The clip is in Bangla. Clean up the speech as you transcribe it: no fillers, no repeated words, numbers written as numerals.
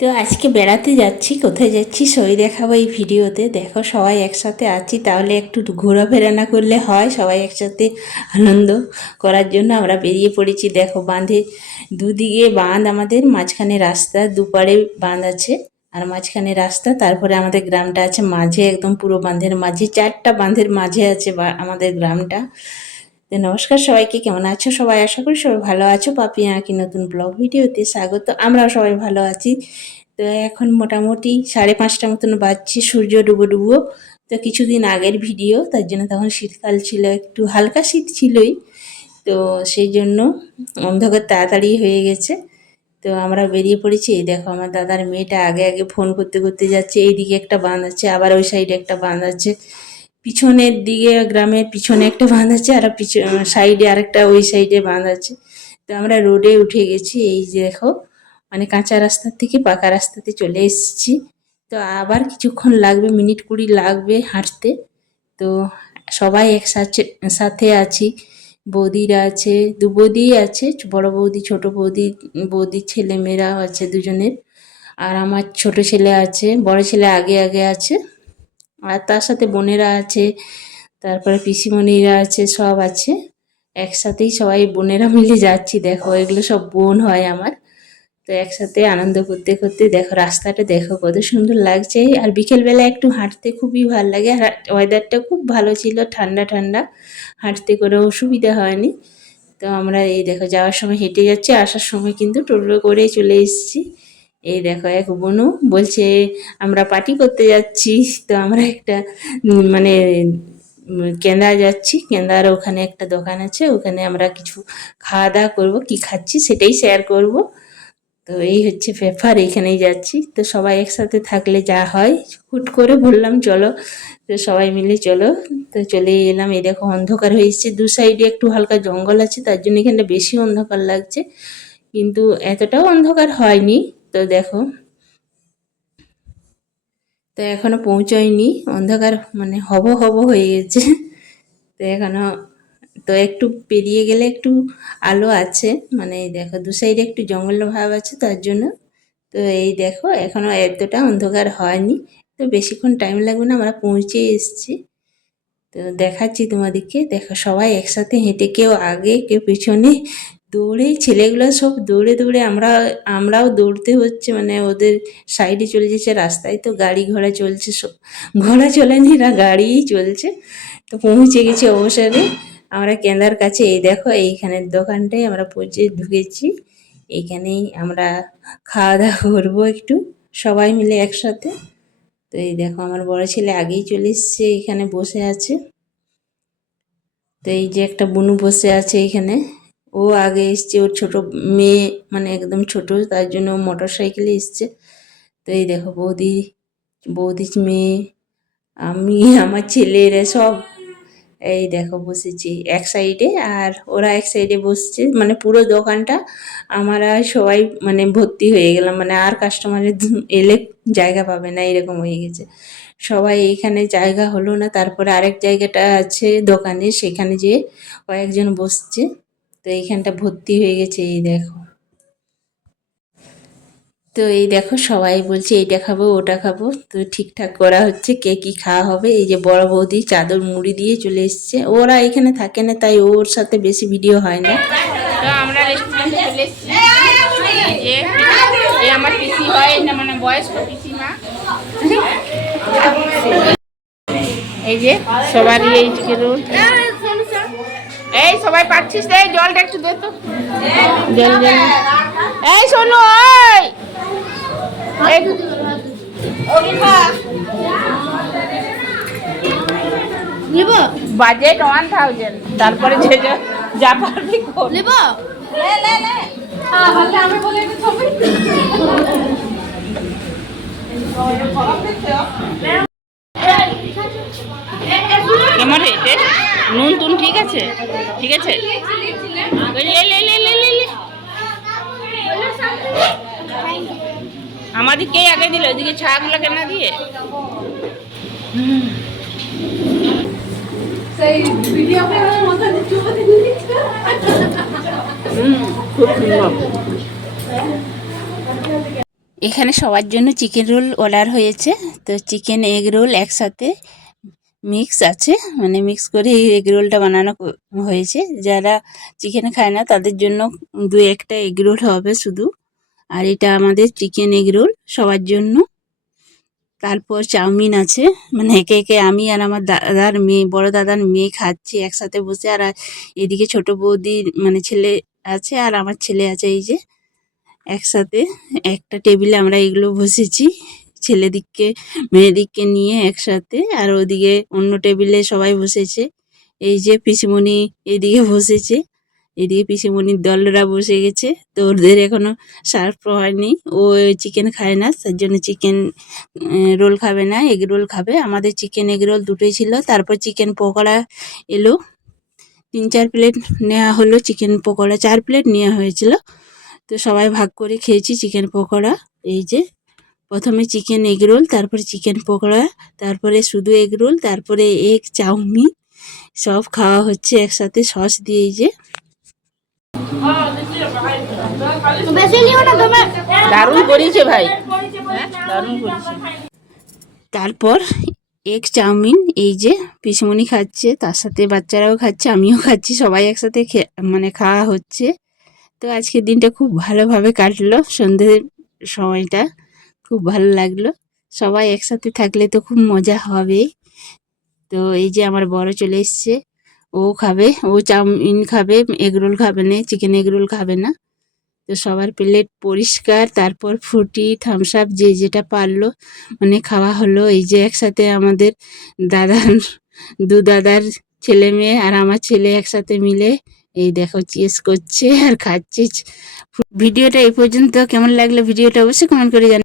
তো আজকে বেড়াতে যাচ্ছি, কোথায় যাচ্ছি সবই দেখাবো এই ভিডিওতে। দেখো সবাই একসাথে আছি, তাহলে একটু ঘোরাফেরা না করলে হয়। সবাই একসাথে আনন্দ করার জন্য আমরা বেরিয়ে পড়েছি। দেখো বাঁধে দুদিকে বাঁধ, আমাদের মাঝখানে রাস্তা, দুপারে বাঁধ আছে আর মাঝখানে রাস্তা। তারপরে আমাদের গ্রামটা আছে মাঝে, একদম পুরো বাঁধের মাঝে, 4টা বাঁধের মাঝে আছে আমাদের গ্রামটা। তো নমস্কার সবাইকে, কেমন আছো সবাই? আশা করি সবাই ভালো আছো। পাপি আঁকি নতুন ব্লগ ভিডিওতে স্বাগত। আমরাও সবাই ভালো আছি। তো এখন মোটামুটি 5:30 মতন বাজছে, সূর্য ডুবো ডুবো। তো কিছুদিন আগের ভিডিও, তার জন্য তখন শীতকাল ছিল, একটু হালকা শীত ছিলই। তো সেই জন্য অন্ধকার তাড়াতাড়ি হয়ে গেছে। তো আমরা বেরিয়ে পড়েছি। এই দেখো আমার দাদার মেয়েটা আগে আগে ফোন করতে করতে যাচ্ছে। এইদিকে একটা বাঁধ আছে, আবার ওই সাইডে একটা বাঁধ আছে, পিছনের দিকে গ্রামের পিছনে একটা বাঁধ আছে, আর সাইডে আরেকটা, ওই সাইডে বাঁধ আছে। তো আমরা রোডে উঠে গেছি। এই যে দেখো, মানে কাঁচা রাস্তার থেকে পাকা রাস্তাতে চলে এসেছি। তো আবার কিছুক্ষণ লাগবে, মিনিট 20 লাগবে হাঁটতে। তো সবাই একসাথে সাথে আছি। বৌদিরা আছে, দু বৌদি আছে, বড় বৌদি ছোট বৌদি, বৌদির ছেলে মেয়েরাও আছে দুজনের। আর আমার ছোট ছেলে আছে, বড় ছেলে আগে আগে আছে, আর তার সাথে বোনেরা আছে, তারপরে পিসিমণিরা আছে, সব আছে একসাথেই। সবাই বোনেরা মিলে যাচ্ছি। দেখো এগুলো সব বোন হয় আমার। তো একসাথে আনন্দ করতে করতে দেখো রাস্তাটা দেখো কত সুন্দর লাগছে। আর বিকেলবেলা একটু হাঁটতে খুবই ভালো লাগে। আর ওয়েদারটা খুব ভালো ছিল, ঠান্ডা ঠান্ডা, হাঁটতে করে অসুবিধা হয়নি। তো আমরা এই দেখো যাওয়ার সময় হেঁটে যাচ্ছি, আসার সময় কিন্তু টোটো করেই চলে এসেছি। এই দেখো এক বোনু বলছে আমরা পার্টি করতে যাচ্ছি। তো আমরা একটা মানে কেন্দ্রা যাচ্ছি, কেন্দ্রার ওখানে একটা দোকান আছে, ওখানে আমরা কিছু খাওয়া দাওয়া করবো। কি খাচ্ছি সেটাই শেয়ার করব। তো এই হচ্ছে ব্যাপার, এইখানেই যাচ্ছি। তো সবাই একসাথে থাকলে যা হয়, হুট করে বললাম চলো, তো সবাই মিলে চলো। তো চলে এলাম। এই দেখো অন্ধকার হয়ে এসছে, দু সাইডে একটু হালকা জঙ্গল আছে, তার জন্য এখানটা বেশি অন্ধকার লাগছে, কিন্তু এতটাও অন্ধকার হয়নি। তো দেখো, তো এখনো পৌঁছয়নি, অন্ধকার মানে হব হব হয়ে গেছে। তো এখনো, তো একটু পেরিয়ে গেলে একটু আলো আছে, মানে দেখো দু সাইডে একটু জঙ্গল ভাব আছে, তার জন্য। তো এই দেখো এখনো এতটা অন্ধকার হয়নি, তো বেশিক্ষণ টাইম লাগবে না, আমরা পৌঁছে এসেছি। তো দেখাচ্ছি তোমাদেরকে। দেখো সবাই একসাথে হেঁটে, কেউ আগে কেউ পিছনে, দৌড়ে ছেলেগুলো সব দৌড়ে দৌড়ে, আমরাও দৌড়তে হচ্ছে, মানে ওদের সাইডে চলে যাচ্ছে। রাস্তায় তো গাড়ি ঘোড়া চলছে, সব ঘোড়া চলেনি না, গাড়িই চলছে। তো পৌঁছে গেছি অবসরে আমরা কেন্দার কাছে। এই দেখো এইখানের দোকানটাই আমরা পৌঁছে ঢুকেছি। এইখানেই আমরা খাওয়া দাওয়া করবো একটু সবাই মিলে একসাথে। তো এই দেখো আমার বড় ছেলে আগেই চলে এসছে, এখানে বসে আছে। তো এই যে একটা বুনু বসে আছে এখানে, ও আগে এসছে। ওর ছোট মেয়ে, মানে একদম ছোট, তার জন্য ও মোটর সাইকেলে এসছে। তো এই দেখো বৌদির মেয়ে, আমি, আমার ছেলেরা সব এই দেখো বসেছি এক সাইডে, আর ওরা এক সাইডে বসছে। মানে পুরো দোকানটা আমরা সবাই মানে ভর্তি হয়ে গেলাম, মানে আর কাস্টমারের এলে জায়গা পাবে না, এরকম হয়ে গেছে। সবাই এইখানে জায়গা হলো না, তারপরে আরেক জায়গাটা আছে দোকানে, সেখানে যেয়ে কয়েকজন বসছে। তো এইখানটা ভর্তি হয়ে গেছে। এই দেখো, তো এই দেখো সবাই বলছে এইটা খাবো ওটা খাবো। তো ঠিকঠাক করা হচ্ছে কে কি খাওয়া হবে। এই যে বড় বৌদি চাদর মুড়ি দিয়ে চলে এসছে, ওরা এখানে থাকে না, তাই ওর সাথে বেশি ভিডিও হয় না। তো আমরা রেস্টুরেন্টে চলে এসেছি। এই আমার পিসি হয় না, মানে বয়স্ক পিসিমা। এই যে সবারই এই রোল। এই সবাই পাচ্ছিস, এই জলটা একটু দে তো, জল জল। এই শোনো, বাজেট 1000, তারপরে যে যা পারবি কেমন রে? নুন টুন ঠিক আছে? ঠিক আছে। আমাদেরকেই আগে দিল, ওইদিকে ছাগুলো কেন দিয়ে? খুব সুন্দর। এখানে সবার জন্য চিকেন রোল অর্ডার হয়েছে। তো চিকেন এগ রোল একসাথে মিক্স আছে, মানে মিক্স করে এই এগ রোলটা বানানো হয়েছে। যারা চিকেন খায় না তাদের জন্য দু একটা এগ রোল হবে শুধু। আর এটা আমাদের চিকেন এগ রোল সবার জন্য। তারপর চাউমিন আছে, মানে একে একে আমি আর আমার দাদার মেয়ে, বড় দাদার মেয়ে খাচ্ছি একসাথে বসে। আর এদিকে ছোট বৌদির মানে ছেলে আছে আর আমার ছেলে আছে। এই যে একসাথে একটা টেবিলে আমরা এগুলো বসেছি, ছেলেদিককে মেয়েদিককে নিয়ে একসাথে। আর ওদিকে অন্য টেবিলে সবাই বসেছে। এই যে পিসিমণি এদিকে বসেছে, এদিকে পিসিমণির দলরা বসে গেছে। তো ওদের এখনো সার্ভ হয়নি, ও চিকেন খায় না, তার জন্য চিকেন রোল খাবে না, এগ রোল খাবে। আমাদের চিকেন এগ রোল দুটোই ছিল। তারপর চিকেন পকোড়া এলো, 3-4 প্লেট নেওয়া হলো চিকেন পকোড়া, 4 প্লেট নেওয়া হয়েছিল। তো সবাই ভাগ করে খেয়েছি চিকেন পকোড়া। এই যে প্রথমে চিকেন এগ রোল, তারপরে চিকেন পকোড়া, তারপরে শুধু এগ রোল, তারপরে এগ চাউমিন সব খাওয়া হচ্ছে একসাথে সস দিয়ে। এই যে দারুণ করেছে ভাই, দারুণ করেছে। তারপর এগ চাউমিন এই যে পিসমণি খাচ্ছে, তার সাথে বাচ্চারাও খাচ্ছে, আমিও খাচ্ছি, সবাই একসাথে মানে খাওয়া হচ্ছে। তো আজকের দিনটা খুব ভালোভাবে কাটলো, সন্ধ্যের সময়টা খুব ভালো লাগলো। সবাই একসাথে থাকলে তো খুব মজা হবে। তো এই যে আমার বড় চলে এসছে, ও খাবে, ও চাউমিন খাবে, এগ রোল খাবে না, চিকেন এগ রোল খাবে না। তো সবার প্লেট পরিষ্কার, তারপর ফ্রুটি থামস আপ যে যেটা পারলো মানে খাওয়া হলো। এই যে একসাথে আমাদের দাদার দু দাদার ছেলে মেয়ে আর আমার ছেলে একসাথে মিলে এই দেখো চিজ করছে আর খাচ্ছে। ভিডিওটা এই পর্যন্ত কেমন লাগলো ভিডিওটা অবশ্যই কমেন্ট করে জানাবেন।